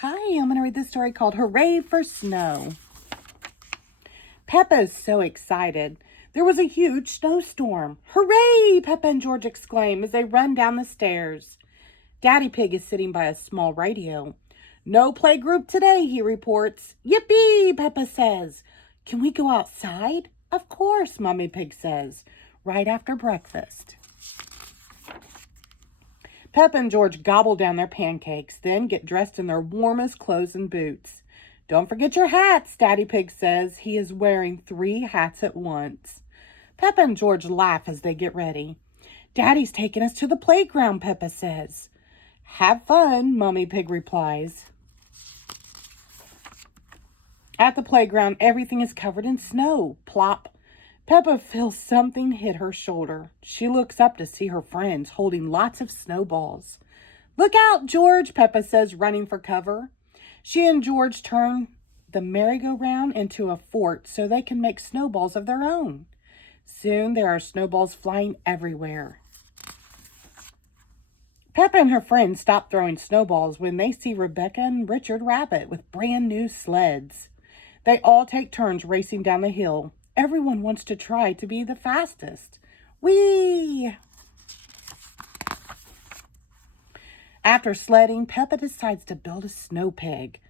Hi, I'm going to read this story called Hooray for Snow. Peppa is so excited. There was a huge snowstorm. Hooray! Peppa and George exclaim as they run down the stairs. Daddy Pig is sitting by a small radio. No playgroup today, he reports. Yippee, Peppa says. Can we go outside? Of course, Mommy Pig says, right after breakfast. Peppa and George gobble down their pancakes, then get dressed in their warmest clothes and boots. Don't forget your hats, Daddy Pig says. He is wearing 3 hats at once. Peppa and George laugh as they get ready. Daddy's taking us to the playground, Peppa says. Have fun, Mommy Pig replies. At the playground, everything is covered in snow. Plop. Peppa feels something hit her shoulder. She looks up to see her friends holding lots of snowballs. Look out, George, Peppa says, running for cover. She and George turn the merry-go-round into a fort so they can make snowballs of their own. Soon there are snowballs flying everywhere. Peppa and her friends stop throwing snowballs when they see Rebecca and Richard Rabbit with brand new sleds. They all take turns racing down the hill. Everyone wants to try to be the fastest. Whee! After sledding, Peppa decides to build a snow pig.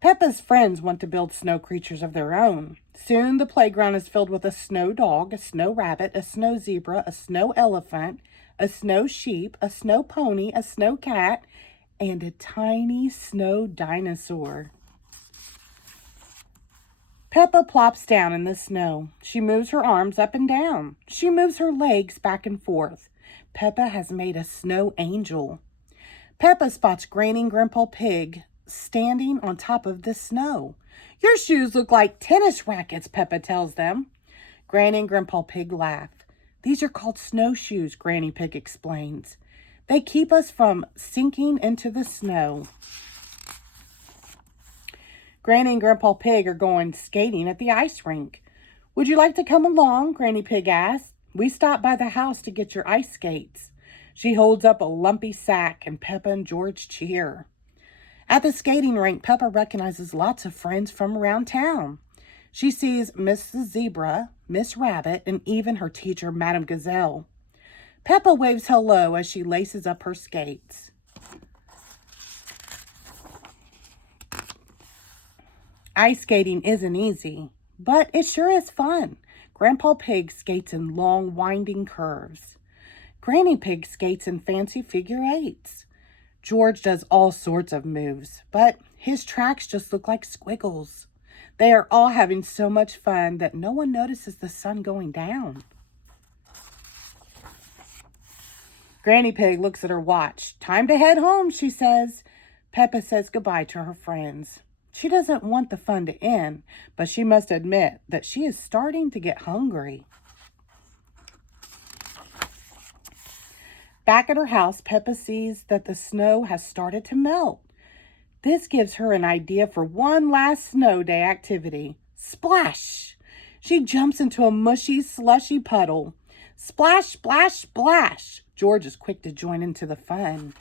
Peppa's friends want to build snow creatures of their own. Soon the playground is filled with a snow dog, a snow rabbit, a snow zebra, a snow elephant, a snow sheep, a snow pony, a snow cat, and a tiny snow dinosaur. Peppa plops down in the snow. She moves her arms up and down. She moves her legs back and forth. Peppa has made a snow angel. Peppa spots Granny and Grandpa Pig standing on top of the snow. Your shoes look like tennis rackets, Peppa tells them. Granny and Grandpa Pig laugh. These are called snowshoes, Granny Pig explains. They keep us from sinking into the snow. Granny and Grandpa Pig are going skating at the ice rink. Would you like to come along? Granny Pig asks. We stopped by the house to get your ice skates. She holds up a lumpy sack and Peppa and George cheer. At the skating rink, Peppa recognizes lots of friends from around town. She sees Mrs. Zebra, Miss Rabbit, and even her teacher, Madame Gazelle. Peppa waves hello as she laces up her skates. Ice skating isn't easy, but it sure is fun. Grandpa Pig skates in long, winding curves. Granny Pig skates in fancy figure eights. George does all sorts of moves, but his tracks just look like squiggles. They are all having so much fun that no one notices the sun going down. Granny Pig looks at her watch. Time to head home, she says. Peppa says goodbye to her friends. She doesn't want the fun to end, but she must admit that she is starting to get hungry. Back at her house, Peppa sees that the snow has started to melt. This gives her an idea for one last snow day activity. Splash! She jumps into a mushy, slushy puddle. Splash, splash, splash! George is quick to join into the fun.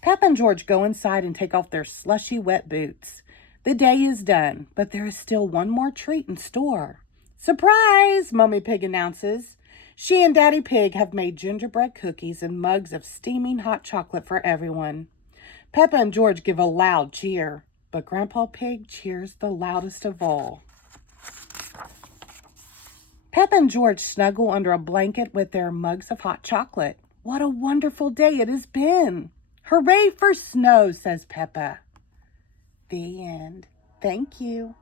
Peppa and George go inside and take off their slushy, wet boots. The day is done, but there is still one more treat in store. Surprise! Mommy Pig announces. She and Daddy Pig have made gingerbread cookies and mugs of steaming hot chocolate for everyone. Peppa and George give a loud cheer, but Grandpa Pig cheers the loudest of all. Peppa and George snuggle under a blanket with their mugs of hot chocolate. What a wonderful day it has been! Hooray for snow, says Peppa. The end. Thank you.